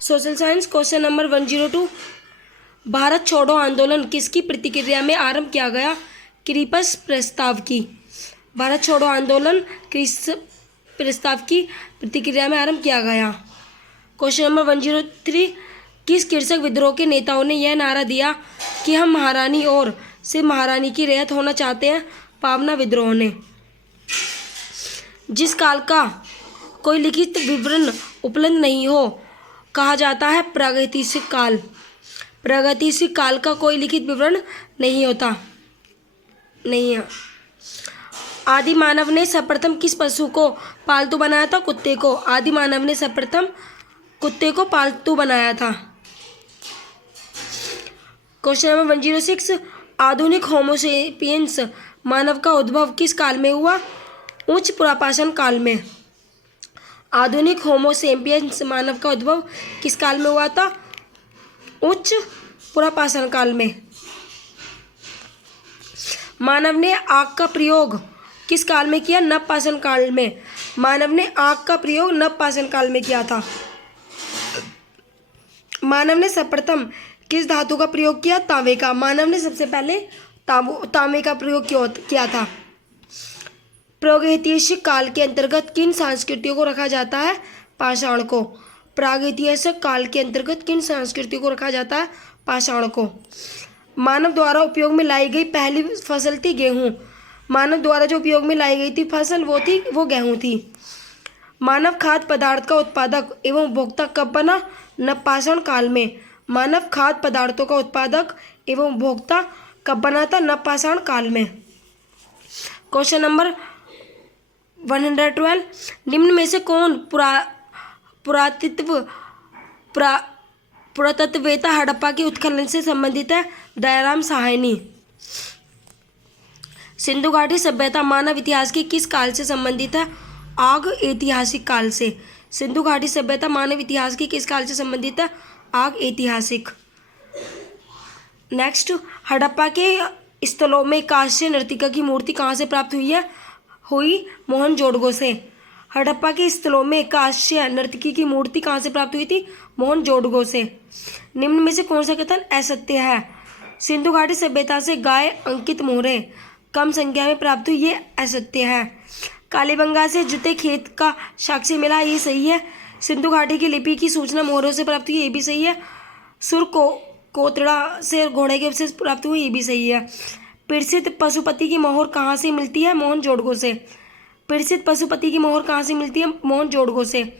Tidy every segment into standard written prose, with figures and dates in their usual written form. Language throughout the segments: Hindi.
Social science question number 102। Bharat छोड़ो आंदोलन किसकी प्रतिक्रिया में आरंभ किया गया? क्रीपस प्रस्ताव की। भारत छोड़ो आंदोलन किस प्रस्ताव की प्रतिक्रिया में आरंभ किया गया? Question number 103। किस कृषक विद्रोह के नेताओं ने यह नारा दिया कि हम महारानी और सिर्फ महारानी की रियायत होना चाहते हैं? पावना विद्रोह ने। जिस काल का कोई लिखित विवरण उपलब्ध नहीं हो कहा जाता है प्रागैतिहासिक काल। प्रागैतिहासिक काल का कोई लिखित विवरण नहीं है। आदि मानव ने सर्वप्रथम किस पशु को पालतू बनाया था? कुत्ते को। आदि मानव ने सर्वप्रथम कुत्ते को पालतू बनाया था। Question number 106। आधुनिक होमोसेपियंस मानव का उद्भव किस काल में हुआ? उच्च पुरापाषाण काल में। आधुनिक होमोसेपियंस मानव का उद्भव किस काल में हुआ था? उच्च पुरापाषाण काल में। मानव ने आग का प्रयोग किस काल में किया? नवपाषाण काल में। मानव ने आग का प्रयोग नवपाषाण काल में किया था। मानव ने सर्वप्रथम किस धातु का प्रयोग किया? तांबे का। मानव ने सबसे पहले तांबे का प्रयोग किया था। प्रागैतिहासिक काल के अंतर्गत किन संस्कृतियों को रखा जाता है? पाषाण को। प्रागैतिहासिक काल के अंतर्गत किन संस्कृतियों को रखा जाता है? पाषाण को। मानव द्वारा उपयोग में लाई गई पहली फसल थी गेहूं। मानव द्वारा जो उपयोग में लाई गई थी फसल वो गेहूं थी। मानव खाद्य पदार्थ का उत्पादक एवं उपभोक्ता कब बना? नवपाषाण काल में। मानव खाद्य पदार्थों का उत्पादक एवं उपभोक्ता कब बना था? नवपाषाण काल में। Question number 112। निम्न में से कौन पुरातत्ववेत्ता हड़प्पा के उत्खनन से संबंधित है? दयाराम साहनी। सिंधु घाटी सभ्यता मानव इतिहास के किस काल से संबंधित है? आग ऐतिहासिक काल से। सिंधु घाटी सभ्यता मानव इतिहास के किस काल से संबंधित है? आग ऐतिहासिक। नेक्स्ट, हड़प्पा के स्थलों में कांस्य नर्तिका की मूर्ति कहाँ से प्राप्त हुई? मोहनजोदड़ो से। हड़प्पा के स्थलों में कांस्य नर्तकी की मूर्ति कहाँ से प्राप्त हुई थी? मोहनजोदड़ो से। निम्न में से कौन सा कथन असत्य है? सिंधु घाटी सभ्यता से गाय अंकित मोहरें कम संख्या में प्राप्त हुई, ये असत्य है। कालीबंगा से जुते खेत का साक्ष्य मिला, ये सही है। सिंधु घाटी की लिपि की सूचना मोहरों से प्राप्त हुई, ये भी सही है। सुर को कोतड़ा से घोड़े के अवशेष प्राप्त हुए, ये भी सही है। पिरसित पशुपति की मोहर कहाँ से मिलती है? मोहनजोदड़ो से। पिरसित पशुपति की मोहर कहाँ से मिलती है? मोहनजोदड़ो से।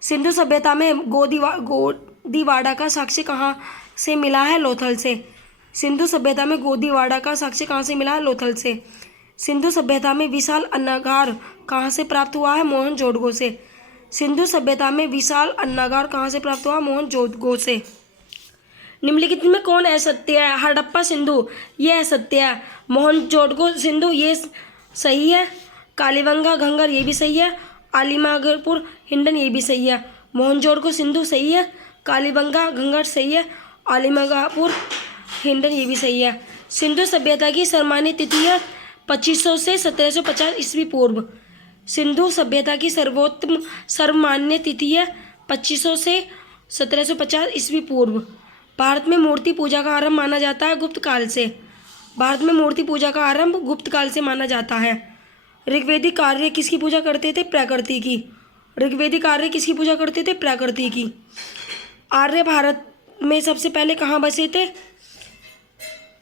सिंधु सभ्यता में गोदीवाड़ा का साक्ष्य कहाँ से मिला है? लोथल से। सिंधु सभ्यता में गोदीवाड़ा का साक्ष्य कहाँ से मिला है? लोथल से। सिंधु सभ्यता में विशाल अन्नागार कहाँ से प्राप्त हुआ है? मोहनजोदड़ो से। सिंधु सभ्यता में विशाल अन्नागार कहाँ से प्राप्त हुआ? मोहनजोदड़ो से। निम्नलिखित में कौन असत्य है? हड़प्पा सिंधु, ये असत्य है। मोहनजोदड़ो सिंधु, ये सही है। कालीबंगा घंगर, ये भी सही है। अलीमागपुर हिंडन, ये भी सही है। मोहनजोदड़ो सिंधु सही है। कालीबंगा घंगर सही है। अलीमागपुर हिंडन, ये भी सही है। सिंधु सभ्यता की सर्वमान्य तिथि है 2500 से 1750 ईस्वी पूर्व। सिंधु सभ्यता की सर्वमान्य तिथि है 2500 से 1750 ईस्वी पूर्व। भारत में मूर्ति पूजा का आरंभ माना जाता है गुप्त काल से। भारत में मूर्ति पूजा का आरंभ गुप्त काल से माना जाता है। ऋग्वेदिक आर्य किसकी पूजा करते थे? प्रकृति की। ऋग्वेदिक आर्य किसकी पूजा करते थे? प्रकृति की। आर्य भारत में सबसे पहले कहाँ बसे थे?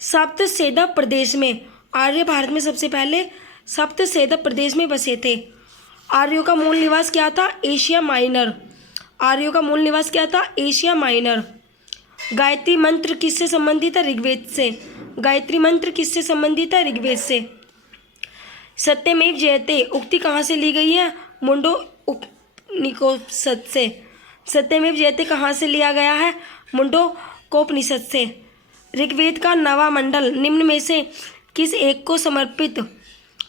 सप्तसेदप प्रदेश में। आर्य भारत में सबसे पहले सप्तसेदप प्रदेश में बसे थे। आर्यों का मूल निवास क्या था? Asia minor. आर्यों का मूल निवास क्या था? Asia minor. गायत्री मंत्र किससे संबंधित है? ऋग्वेद से। गायत्री मंत्र किससे संबंधित है? ऋग्वेद से। सत्यमेव जयते उक्ति कहाँ से ली गई है? मुंडो उपनिषद से। सत्यमेव जयते कहाँ से लिया गया है? मुंडकोपनिषद से। ऋग्वेद का नवा मंडल निम्न में से किस एक को समर्पित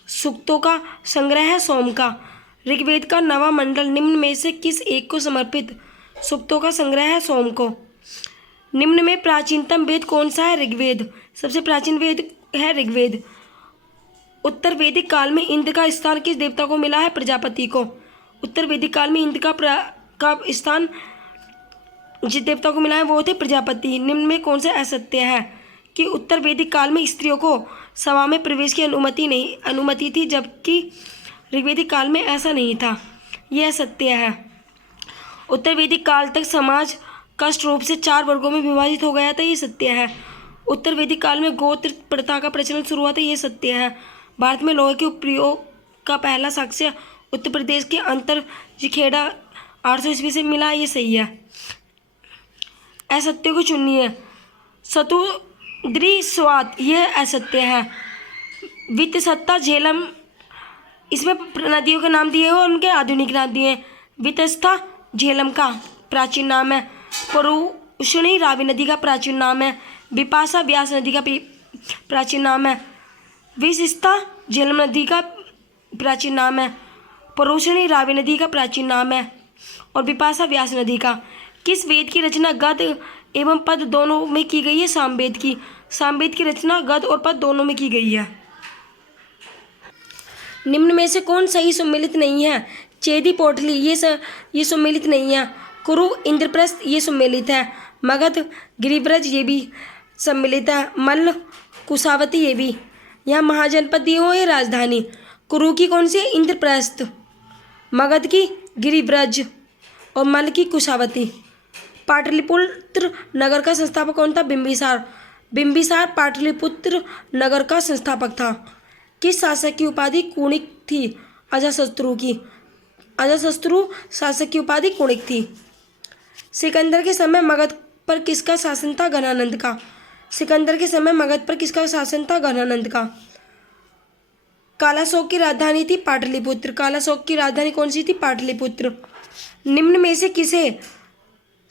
सूक्तों का संग्रह है? सोम का। ऋग्वेद का नवा मंडल निम्न में से किस एक को समर्पित सूक्तों का संग्रह है? सोम को। निम्न में प्राचीनतम वेद कौन सा है? ऋग्वेद। सबसे प्राचीन वेद है ऋग्वेद। उत्तर वैदिक काल में इंद्र का स्थान किस देवता को मिला है? प्रजापति को। उत्तर वैदिक काल में इंद्र का स्थान जिस देवता को मिला है वो थे प्रजापति। निम्न में कौन सा असत्य है कि उत्तर वैदिक काल में स्त्रियों को सभा में प्रवेश की अनुमति थी, जबकि ऋग्वैदिक काल में ऐसा नहीं था? यह असत्य है। उत्तर वैदिक काल तक समाज कष्ट रूप से 4 वर्गों में विभाजित हो गया था। ये सत्य है। उत्तर वैदिक काल में गोत्र प्रथा का प्रचलन शुरू हुआ था। ये सत्य है। भारत में लोहे के उपयोग का पहला साक्ष्य उत्तर प्रदेश के अंतर जिखेड़ा 800 ईस्वी से मिला। ये सही है। असत्य को चुनिए। सतुद्री स्वात, यह असत्य है। वित्त सत्ता झेलम, इसमें नदियों के नाम दिए हुए और उनके आधुनिक नाम दिए हैं। वितस्था झेलम का प्राचीन नाम है। परुषणी रावी नदी का प्राचीन नाम है। बिपाशा व्यास नदी का प्राचीन नाम है। विशिष्टा झेलम नदी का प्राचीन नाम है। परुषणी रावी नदी का प्राचीन नाम है और बिपाशा व्यास नदी का। किस वेद की रचना गद एवं पद दोनों में की गई है? सामवेद की। सामवेद की रचना गद और पद दोनों में की गई है। निम्न में से कौन सही सम्मिलित नहीं है? चेदी पोटली, ये सम्मिलित नहीं है। कुरु इंद्रप्रस्थ, ये सम्मिलित है। मगध गिरिब्रज, ये भी सम्मिलित है। मल्ल कुशावती, ये भी। यहाँ महाजनपद दिए हुए हैं, राजधानी। कुरु की कौन सी है? इंद्रप्रस्थ। मगध की गिरिब्रज और मल्ल की कुशावती। पाटलिपुत्र नगर का संस्थापक कौन था? बिंबिसार। बिंबिसार पाटलिपुत्र नगर का संस्थापक था। किस शासक की उपाधि कुणिक थी? अजातशत्रु की। अजातशत्रु शासक की उपाधि कुणिक थी। सिकंदर के समय मगध पर किसका शासन था? घनानंद का। सिकंदर के समय मगध पर किसका शासन था? घनानंद का। कालाशोक की राजधानी थी पाटलिपुत्र। कालाशोक की राजधानी कौन सी थी? पाटलिपुत्र। निम्न में से किसे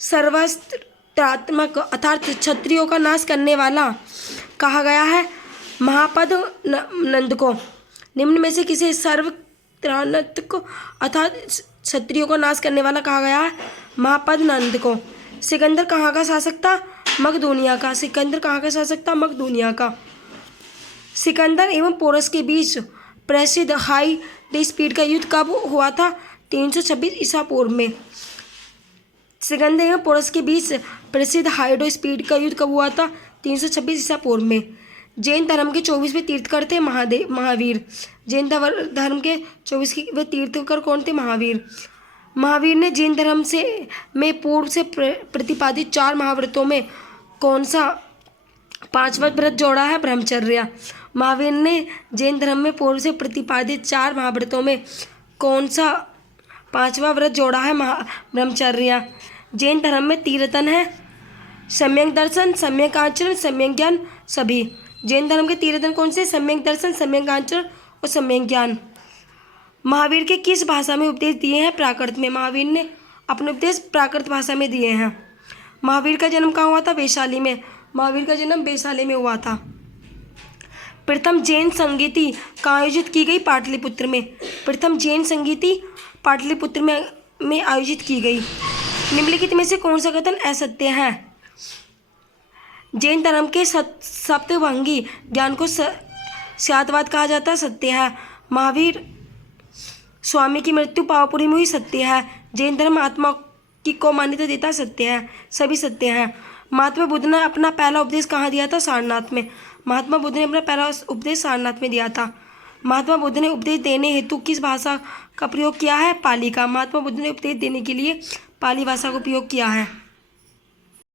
सर्वस्त्रात्मक अर्थात क्षत्रियों का नाश करने वाला कहा गया है? महापद नंद को। निम्न में से किसे सर्वत्रात्मक अर्थात क्षत्रियों का नाश करने वाला कहा गया है? महापद नंद को। सिकंदर कहाँ का शासक था? मकदूनिया का। सिकंदर कहाँ का शासक था? मकदूनिया का। सिकंदर एवं पोरस के बीच प्रसिद्ध हाई द स्पीड का युद्ध कब हुआ था? 326 ईसा पूर्व में। सिकंदर एवं पोरस के बीच प्रसिद्ध हाई द स्पीड का युद्ध कब हुआ था? 326 ईसा पूर्व में। जैन धर्म के 24वें तीर्थकर थे महावीर। जैन धर्म के 24वें तीर्थकर कौन थे? महावीर। महावीर ने जैन धर्म में पूर्व से प्रतिपादित 4 महाव्रतों में कौन सा 5वां व्रत जोड़ा है? ब्रह्मचर्य। महावीर ने जैन धर्म में पूर्व से प्रतिपादित 4 महाव्रतों में कौन सा 5वां व्रत जोड़ा है? ब्रह्मचर्य। जैन धर्म में 3 रत्न है: सम्यक दर्शन, सम्यक आचरण, सम्यक ज्ञान। सभी जैन धर्म के 3 रत्न कौन से? सम्यक दर्शन, सम्यक आचरण और सम्यक ज्ञान। महावीर के किस भाषा में उपदेश दिए हैं? प्राकृत में। महावीर ने अपने उपदेश प्राकृत भाषा में दिए हैं। महावीर का जन्म कहाँ हुआ था? वैशाली में। महावीर का जन्म वैशाली में हुआ था। प्रथम जैन संगीति कहाँ आयोजित की गई? पाटलिपुत्र में। प्रथम जैन संगीति पाटलिपुत्र में आयोजित की गई। निम्नलिखित में से कौन सा कथन असत्य है? जैन धर्म के सप्तभंगी ज्ञान को स्यातवाद कहा जाता है। सत्य है। महावीर स्वामी की मृत्यु पावापुरी में हुई। सत्य है। जैन धर्म आत्मा को मान्यता देता है। सत्य है। सभी सत्य है। महात्मा बुद्ध ने अपना पहला उपदेश कहाँ दिया था? सारनाथ में। महात्मा बुद्ध ने अपना पहला उपदेश सारनाथ में दिया था। महात्मा बुद्ध ने उपदेश देने हेतु किस भाषा का प्रयोग किया है? पाली का। महात्मा बुद्ध ने उपदेश देने के लिए पाली भाषा का उपयोग किया है।